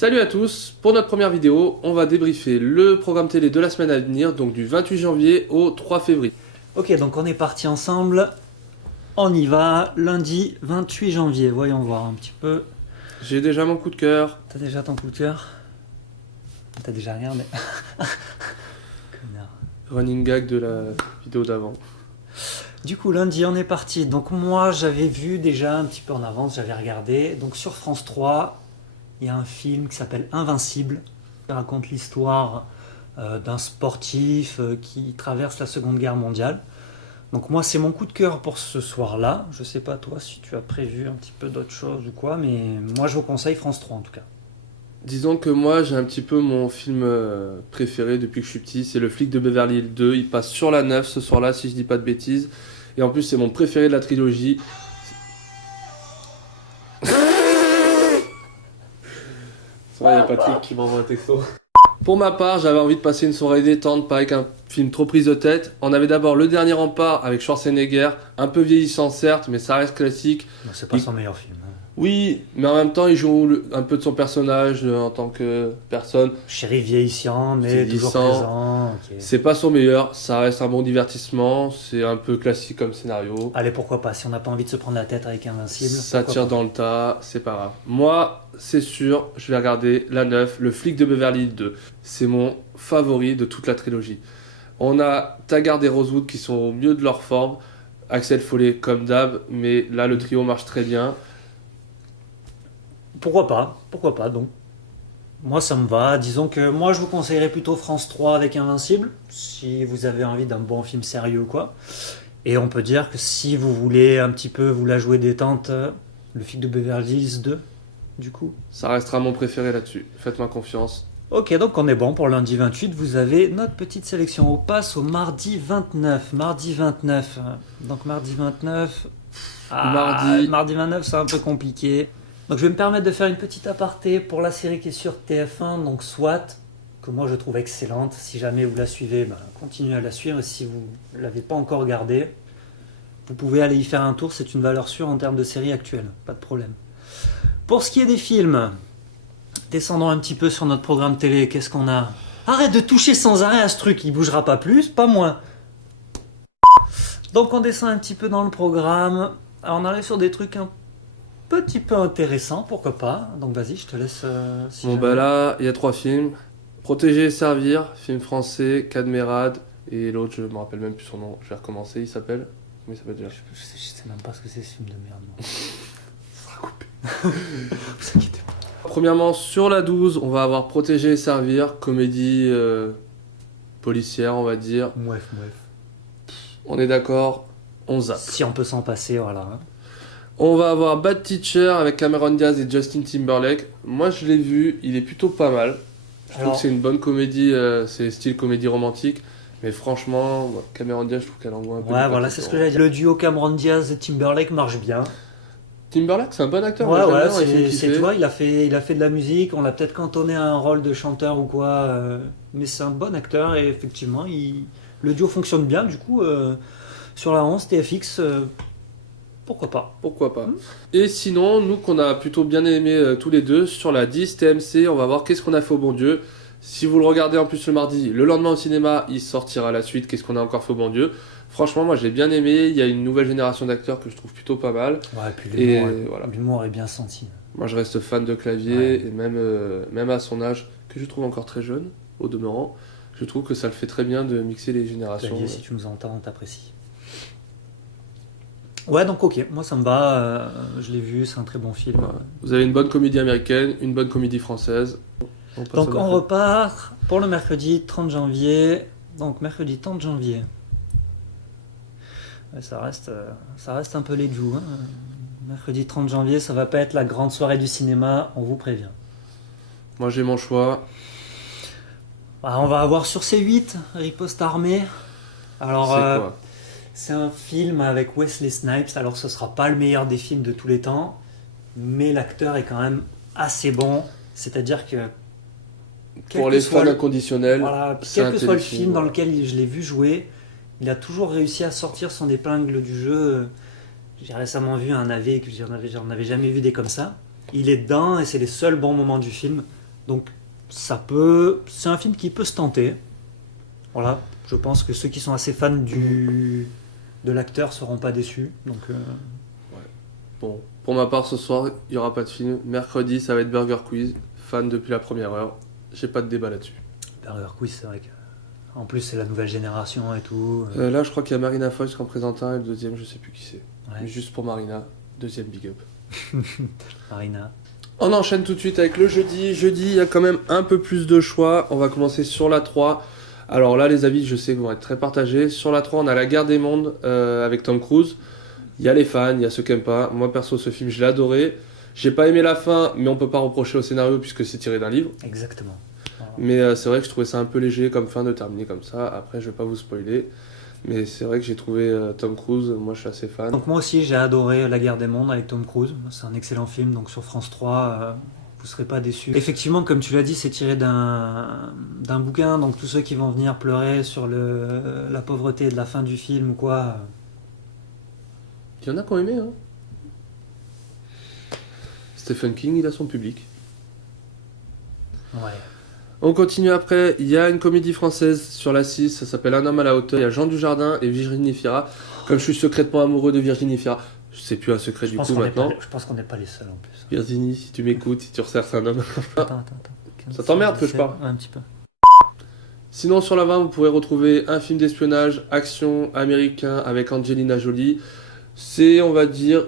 Salut à tous, pour notre première vidéo, on va débriefer le programme télé de la semaine à venir, donc du 28 janvier au 3 février. Ok, donc on est parti ensemble. On y va, lundi 28 janvier. Voyons voir un petit peu. J'ai déjà mon coup de cœur. T'as déjà ton coup de cœur? T'as déjà regardé? Connard. Running gag de la vidéo d'avant. Du coup, lundi, on est parti. Donc moi, j'avais vu déjà un petit peu en avance, j'avais regardé. Donc sur France 3, il y a un film qui s'appelle Invincible, qui raconte l'histoire d'un sportif qui traverse la Seconde Guerre mondiale. Donc moi, c'est mon coup de cœur pour ce soir-là. Je sais pas toi si tu as prévu un petit peu d'autres choses ou quoi, mais moi, je vous conseille France 3 en tout cas. Disons que moi j'ai un petit peu mon film préféré depuis que je suis petit, c'est Le Flic de Beverly Hills 2. Il passe sur la 9 ce soir-là si je dis pas de bêtises. Et en plus c'est mon préféré de la trilogie. C'est vrai, il y a Patrick qui m'envoie un texto. Pour ma part, j'avais envie de passer une soirée détente, pas avec un film trop prise de tête. On avait d'abord Le Dernier Rempart avec Schwarzenegger, un peu vieillissant certes, mais ça reste classique. Non, c'est pas son meilleur film. Oui, mais en même temps, il joue un peu de son personnage en tant que personne. Chéri vieillissant, mais toujours Vieillissant. présent. Ok. C'est pas son meilleur, ça reste un bon divertissement, c'est un peu classique comme scénario. Allez, pourquoi pas, si on n'a pas envie de se prendre la tête avec Invincible. Ça pourquoi tire pas. dans le tas, c'est pas grave. Moi, c'est sûr, je vais regarder la 9, Le Flic de Beverly Hills 2. C'est mon favori de toute la trilogie. On a Taggart et Rosewood qui sont au mieux de leur forme. Axel Follet comme d'hab, mais là le trio marche très bien. Pourquoi pas, donc. Moi, ça me va. Disons que moi, je vous conseillerais plutôt France 3 avec Invincible, si vous avez envie d'un bon film sérieux ou quoi. Et on peut dire que si vous voulez un petit peu vous la jouer détente, le film de Beverly Hills 2, du coup. Ça restera mon préféré là-dessus, faites-moi confiance. Ok, donc on est bon pour lundi 28. Vous avez notre petite sélection. On passe au mardi 29. Mardi 29. Donc mardi 29. Mardi 29, c'est un peu compliqué. Donc je vais me permettre de faire une petite aparté pour la série qui est sur TF1, donc SWAT, que moi je trouve excellente. Si jamais vous la suivez, continuez à la suivre. Et si vous ne l'avez pas encore regardée, vous pouvez aller y faire un tour. C'est une valeur sûre en termes de série actuelle. Pas de problème. Pour ce qui est des films, descendons un petit peu sur notre programme télé. Qu'est-ce qu'on a? Arrête de toucher sans arrêt à ce truc. Il bougera pas plus, pas moins. Donc on descend un petit peu dans le programme. Alors on arrive sur des trucs un petit peu intéressant, pourquoi pas. Donc vas-y, je te laisse. Si Bon jamais. bah là, il y a 3 films. Protéger et servir, film français, Cadmerade, et l'autre je me rappelle même plus son nom, je vais recommencer, il s'appelle... Comment il s'appelle déjà? Je sais même pas ce que c'est ce film de merde. moi. Ça sera coupé. Vous inquiétez pas. Premièrement, sur la 12, on va avoir Protéger et servir, comédie policière on va dire. Bref. On est d'accord, on zappe. Si on peut s'en passer, voilà. On va avoir Bad Teacher avec Cameron Diaz et Justin Timberlake. Moi je l'ai vu, il est plutôt pas mal. Je trouve Alors- que c'est une bonne comédie, c'est style comédie romantique. Mais franchement, moi, Cameron Diaz, je trouve qu'elle envoie un peu. Ouais, voilà, c'est ce que j'allais dire. Le duo Cameron Diaz et Timberlake marche bien. Timberlake, c'est un bon acteur. Ouais, moi, j'aime ouais, bien, il fait c'est, kiffer. tu vois, il a fait de la musique. On l'a peut-être cantonné à un rôle de chanteur ou quoi. Mais c'est un bon acteur et effectivement, le duo fonctionne bien. Du coup, sur la 11 TFX, pourquoi pas. Pourquoi pas. Et sinon, nous qu'on a plutôt bien aimé tous les deux, sur la 10 TMC, on va voir qu'est-ce qu'on a fait au bon Dieu. Si vous le regardez en plus le mardi, le lendemain au cinéma, il sortira la suite, qu'est-ce qu'on a encore fait au bon Dieu. Franchement, moi je l'ai bien aimé, il y a une nouvelle génération d'acteurs que je trouve plutôt pas mal. Ouais, puis Et l'humour, voilà. l'humour est bien senti. Moi je reste fan de Clavier, Ouais. et même à son âge, que je trouve encore très jeune, au demeurant, je trouve que ça le fait très bien de mixer les générations. Clavier, si tu nous entends, on t'apprécie. Ouais, donc ok, moi ça me va. Je l'ai vu, c'est un très bon film. Voilà. Vous avez une bonne comédie américaine, une bonne comédie française. On passe Donc au on mercredi. repart pour le mercredi 30 janvier. Donc mercredi 30 janvier. Ouais, ça reste un peu les joues. Hein. Mercredi 30 janvier, ça va pas être la grande soirée du cinéma, on vous prévient. Moi j'ai mon choix. On va avoir sur C8, Riposte Armée. Alors, C'est quoi? c'est un film avec Wesley Snipes. Alors ce sera pas le meilleur des films de tous les temps, mais l'acteur est quand même assez bon. C'est-à-dire que quel Pour que les soit fans le- inconditionnels, Voilà, c'est quel un que soit le téléfilm, film dans voilà. lequel je l'ai vu jouer, il a toujours réussi à sortir son épingle du jeu. J'ai récemment vu un AV que j'en avais jamais vu des comme ça. Il est dedans et c'est les seuls bons moments du film. Donc c'est un film qui peut se tenter. Voilà, je pense que ceux qui sont assez fans de l'acteur seront pas déçus. Donc Bon, pour ma part, ce soir, il n'y aura pas de film. Mercredi, ça va être Burger Quiz. Fan depuis la première heure. J'ai pas de débat là-dessus. Burger Quiz, c'est vrai que... En plus, c'est la nouvelle génération et tout. Là, je crois qu'il y a Marina Foïs qui en présente un et le deuxième, je sais plus qui c'est. Ouais. Mais juste pour Marina, deuxième big up. Marina. On enchaîne tout de suite avec le jeudi. Jeudi, il y a quand même un peu plus de choix. On va commencer sur la 3. Alors là, les avis, je sais qu'ils vont être très partagés. Sur la 3, on a La Guerre des Mondes avec Tom Cruise. Il y a les fans, il y a ceux qui n'aiment pas. Moi, perso, ce film, je l'ai adoré. J'ai pas aimé la fin, mais on peut pas reprocher au scénario puisque c'est tiré d'un livre. Exactement. Voilà. Mais c'est vrai que je trouvais ça un peu léger comme fin de terminer comme ça. Après, je vais pas vous spoiler. Mais c'est vrai que j'ai trouvé Tom Cruise, moi je suis assez fan. Donc moi aussi, j'ai adoré La Guerre des Mondes avec Tom Cruise. C'est un excellent film, donc sur France 3, vous serez pas déçus. Effectivement, comme tu l'as dit, c'est tiré d'un bouquin, donc tous ceux qui vont venir pleurer sur la pauvreté de la fin du film ou quoi... Il y en a qui ont aimé, hein. Stephen King, il a son public. Ouais. On continue après, il y a une comédie française sur la 6, ça s'appelle Un homme à la hauteur. Il y a Jean Dujardin et Virginie Fira. Comme je suis secrètement amoureux de Virginie Fira, c'est plus un secret du coup maintenant. Je pense qu'on n'est pas les seuls en plus. Virginie, si tu m'écoutes, si tu resserres un homme. Attends. Ça t'emmerde que je parle? Ouais, un petit peu. Sinon, sur la 20, vous pourrez retrouver un film d'espionnage, action américain avec Angelina Jolie. C'est, on va dire,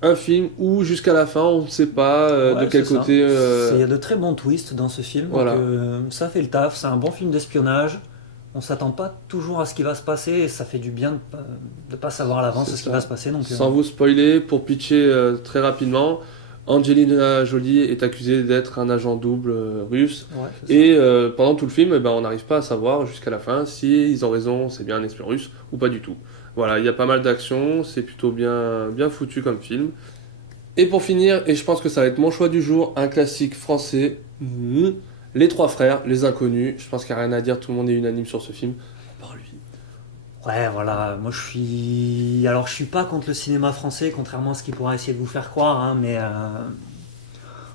un film où jusqu'à la fin, on ne sait pas de quel côté... Il y a de très bons twists dans ce film. Voilà. Donc, ça fait le taf, c'est un bon film d'espionnage. On s'attend pas toujours à ce qui va se passer et ça fait du bien de ne pas savoir à l'avance ce qui va se passer. Donc, Sans vous spoiler, pour pitcher très rapidement, Angelina Jolie est accusée d'être un agent double russe. Ouais, Et pendant tout le film, on n'arrive pas à savoir jusqu'à la fin si ils ont raison, c'est bien un espion russe ou pas du tout. Voilà, il y a pas mal d'actions, c'est plutôt bien foutu comme film. Et pour finir, et je pense que ça va être mon choix du jour, un classique français, Les Trois Frères, Les Inconnus. Je pense qu'il n'y a rien à dire, tout le monde est unanime sur ce film, à part lui. Ouais, voilà, moi je suis pas contre le cinéma français, contrairement à ce qu'il pourrait essayer de vous faire croire, hein, mais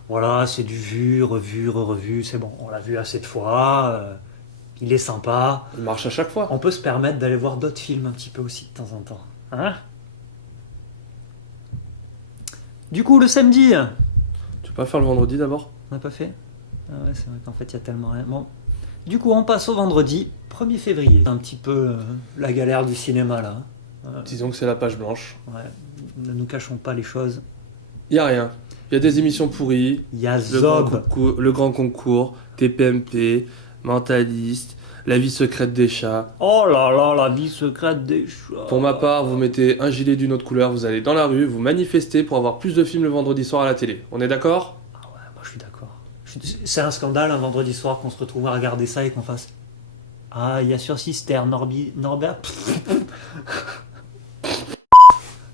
voilà, c'est du vu, revu, re-revu, c'est bon, on l'a vu assez de fois, il est sympa. Il marche à chaque fois. On peut se permettre d'aller voir d'autres films un petit peu aussi de temps en temps. Hein ? Du coup, le samedi, Tu peux pas faire le vendredi d'abord ? on n'a pas fait ? Ah ouais, c'est vrai qu'en fait, il y a tellement rien. Bon. Du coup, on passe au vendredi 1er février. C'est un petit peu la galère du cinéma, là. Disons que c'est la page blanche. Ouais, ne nous cachons pas les choses. Il n'y a rien. Il y a des émissions pourries. Il y a Le grand concours, TPMP, Mentaliste, La vie secrète des chats. Oh là là, la vie secrète des chats. Pour ma part, vous mettez un gilet d'une autre couleur, vous allez dans la rue, vous manifestez pour avoir plus de films le vendredi soir à la télé. On est d'accord ? Ah ouais, moi je suis d'accord. C'est un scandale un vendredi soir qu'on se retrouve à regarder ça et qu'on fasse... Ah, il y a sur Sister, Norbert...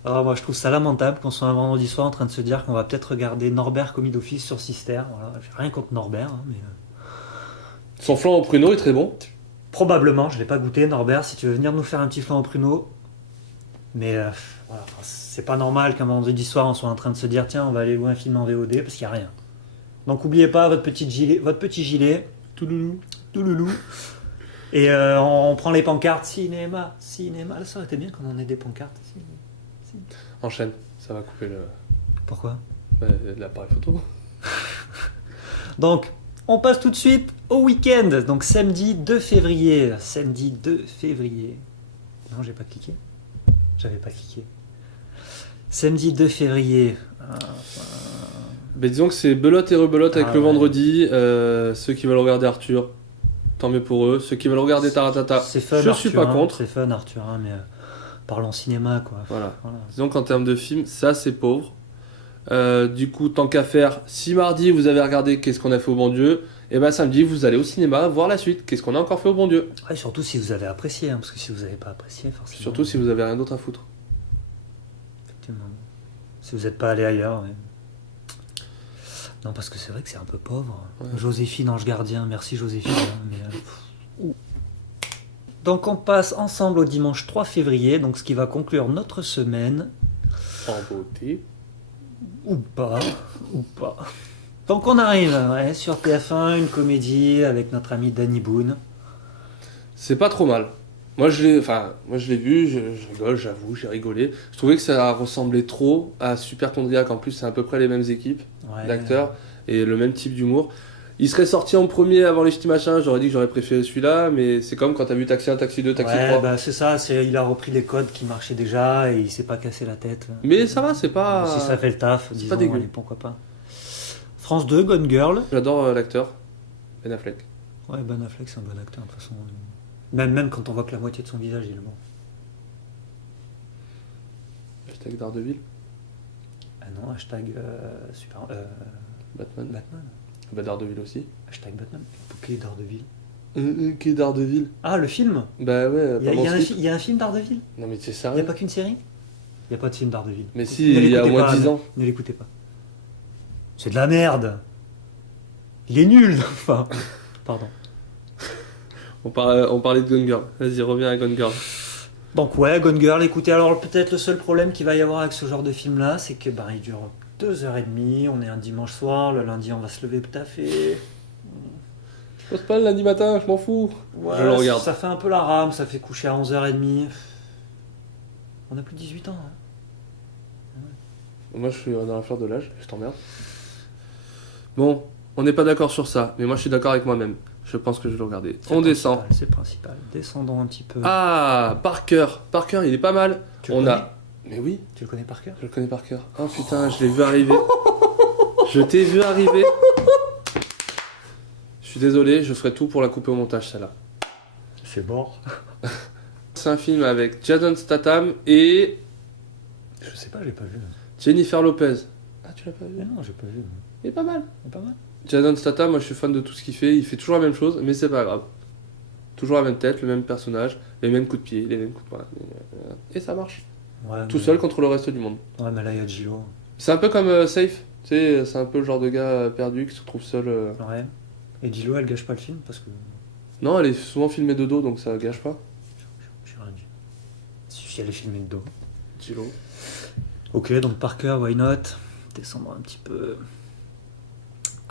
Ah, moi je trouve ça lamentable qu'on soit un vendredi soir en train de se dire qu'on va peut-être regarder Norbert commis d'office sur Sister. Voilà, j'ai rien contre Norbert, hein, mais... Son flan au pruneau est très bon. Probablement, je l'ai pas goûté, Norbert, si tu veux venir nous faire un petit flan au pruneau. Mais voilà, c'est pas normal qu'un vendredi soir on soit en train de se dire tiens, on va aller louer un film en VOD parce qu'il n'y a rien. Donc oubliez pas votre petit gilet, touloulou. Et on prend les pancartes, cinéma. Là, ça aurait été bien qu'on en ait des pancartes. Enchaîne, ça va couper Pourquoi ? l'appareil photo. Donc, on passe tout de suite au week-end. Donc samedi 2 février. Samedi 2 février. Non, j'ai pas cliqué. J'avais pas cliqué. Samedi 2 février. Mais disons que c'est belote et rebelote avec le ouais. vendredi. Ceux qui veulent regarder Arthur, tant mieux pour eux. Ceux qui veulent regarder Taratata, C'est fun, je Arthur, suis pas contre. C'est fun, Arthur, hein, mais parlons cinéma, quoi. Voilà. Disons qu'en termes de film, c'est assez pauvre. Du coup, tant qu'à faire, si mardi vous avez regardé Qu'est-ce qu'on a fait au bon Dieu, et ben samedi vous allez au cinéma voir la suite. Qu'est-ce qu'on a encore fait au bon Dieu. Ouais, surtout si vous avez apprécié, hein, parce que si vous n'avez pas apprécié, forcément. Surtout si vous avez rien d'autre à foutre. Effectivement. Si vous n'êtes pas allé ailleurs. Ouais. Non, parce que c'est vrai que c'est un peu pauvre. Ouais. Joséphine, ange gardien, merci Joséphine. Hein, mais, Donc on passe ensemble au dimanche 3 février, donc ce qui va conclure notre semaine. En beauté. Ou pas. Donc on arrive sur TF1, une comédie avec notre ami Danny Boone. C'est pas trop mal. Moi je l'ai vu, je rigole, j'avoue, j'ai rigolé. Je trouvais que ça ressemblait trop à Super Chondriac. En plus, c'est à peu près les mêmes équipes d'acteurs et le même type d'humour. Il serait sorti en premier avant les ch'tis machins, j'aurais dit que j'aurais préféré celui-là, mais c'est comme quand t'as vu Taxi 1, Taxi 2, Taxi 3. Bah c'est ça, il a repris les codes qui marchaient déjà et il s'est pas cassé la tête. Mais ça va, c'est pas... Si ça fait le taf, c'est disons, pas dégueu. allez, pourquoi pas. France 2, Gone Girl. J'adore l'acteur, Ben Affleck. Ouais, Ben Affleck c'est un bon acteur de toute façon. Même quand on voit que la moitié de son visage il est bon. Hashtag Daredevil. Ah non, hashtag Batman. Batman. Bah Daredevil aussi. Hashtag Batman. Qui est Daredevil? Qui est Daredevil? Ah, le film. Bah ouais, Il y a un film Daredevil? Non mais c'est Il n'y sérieux? a pas qu'une série? Il n'y a pas de film Daredevil. Mais si, il y a au moins 10 ans. Ne l'écoutez pas. C'est de la merde. Il est nul, enfin. Pardon. On parlait de Gone Girl. Vas-y, reviens à Gone Girl. Donc ouais, Gone Girl, écoutez, alors peut-être le seul problème qu'il va y avoir avec ce genre de film-là, c'est que il dure 2h30, on est un dimanche soir, le lundi on va se lever taffer. Pose pas le lundi matin, je m'en fous. Ouais, je le regarde. Ça fait un peu la rame, ça fait coucher à 11h30. On a plus de 18 ans. Hein. Moi je suis dans la fleur de l'âge, je t'emmerde. Bon, on n'est pas d'accord sur ça, mais moi je suis d'accord avec moi-même. Je pense que je vais le regarder. On descend. C'est le principal. Descendons un petit peu. Ah, Parker. Parker, il est pas mal. Tu le connais ? Mais oui, Tu le connais par cœur ? je le connais par cœur. Oh putain, je l'ai vu arriver. Je t'ai vu arriver. Je suis désolé, je ferai tout pour la couper au montage, celle-là. C'est mort. C'est un film avec Jason Statham et Je sais pas, j'ai pas vu. Jennifer Lopez. Ah, tu l'as pas vu? Mais non, j'ai pas vu. Il est pas mal. C'est pas mal. Jason Statham, moi je suis fan de tout ce qu'il fait. Il fait toujours la même chose, mais c'est pas grave. Toujours la même tête, le même personnage, les mêmes coups de pied, les mêmes coups de poing. Et ça marche. Ouais, Tout seul contre le reste du monde. Ouais, mais là, il y a Gilo. C'est un peu comme Safe. Tu sais, c'est un peu le genre de gars perdu qui se retrouve seul. Ouais. Et Gilo, elle gâche pas le film parce que. Non, elle est souvent filmée de dos, donc ça gâche pas. J'ai rien dit. Si elle est filmée de dos. Gilo. Ok, donc Parker, why not? Descendre un petit peu.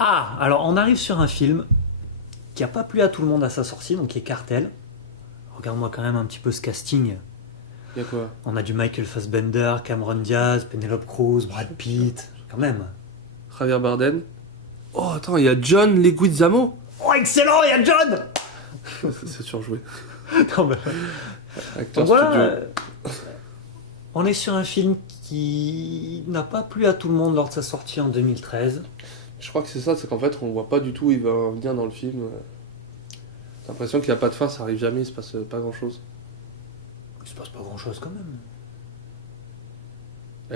Ah, alors on arrive sur un film qui a pas plu à tout le monde à sa sortie, donc qui est Cartel. Regarde-moi quand même un petit peu ce casting. Y'a quoi? On a du Michael Fassbender, Cameron Diaz, Penelope Cruz, Brad Pitt, quand même. Javier Bardem. Oh, attends, il y a John Leguizamo. Oh, excellent, il y a John. C'est surjoué. Non, mais... Acteur Donc voilà, studio. on est sur un film qui n'a pas plu à tout le monde lors de sa sortie en 2013. Je crois que c'est ça, c'est qu'en fait, on voit pas du tout où il va en venir dans le film. T'as l'impression qu'il n'y a pas de fin, ça arrive jamais, il se passe pas grand chose. Il se passe pas grand chose quand même.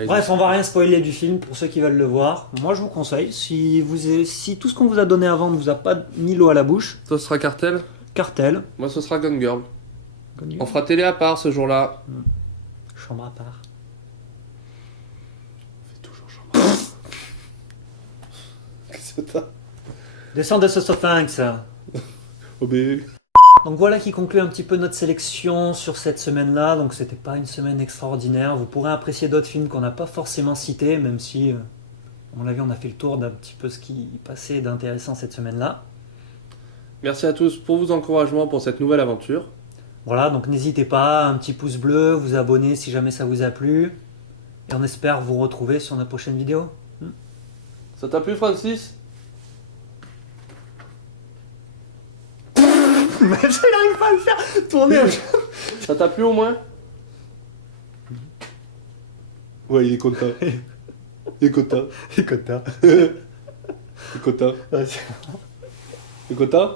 Bref, on va rien spoiler du film pour ceux qui veulent le voir. Moi je vous conseille, si tout ce qu'on vous a donné avant ne vous a pas mis l'eau à la bouche, Toi, ce sera Cartel. Cartel. Moi, ce sera Gone Girl. On fera télé à part ce jour-là. Chambre à part. On fait toujours chambre à part. Qu'est-ce que t'as? Descends de ce Sphinx. OB. Donc voilà qui conclut un petit peu notre sélection sur cette semaine-là. Donc c'était pas une semaine extraordinaire. Vous pourrez apprécier d'autres films qu'on n'a pas forcément cités, même si, à mon avis, on a fait le tour d'un petit peu ce qui passait d'intéressant cette semaine-là. Merci à tous pour vos encouragements pour cette nouvelle aventure. Voilà, donc n'hésitez pas, un petit pouce bleu, vous abonner si jamais ça vous a plu. Et on espère vous retrouver sur notre prochaine vidéo. Ça t'a plu, Francis? Mais je n'arrive pas à le faire tourner. Ça t'a plu au moins? Ouais, il est content. Il est content. Et Cota. Il est content. Il est content?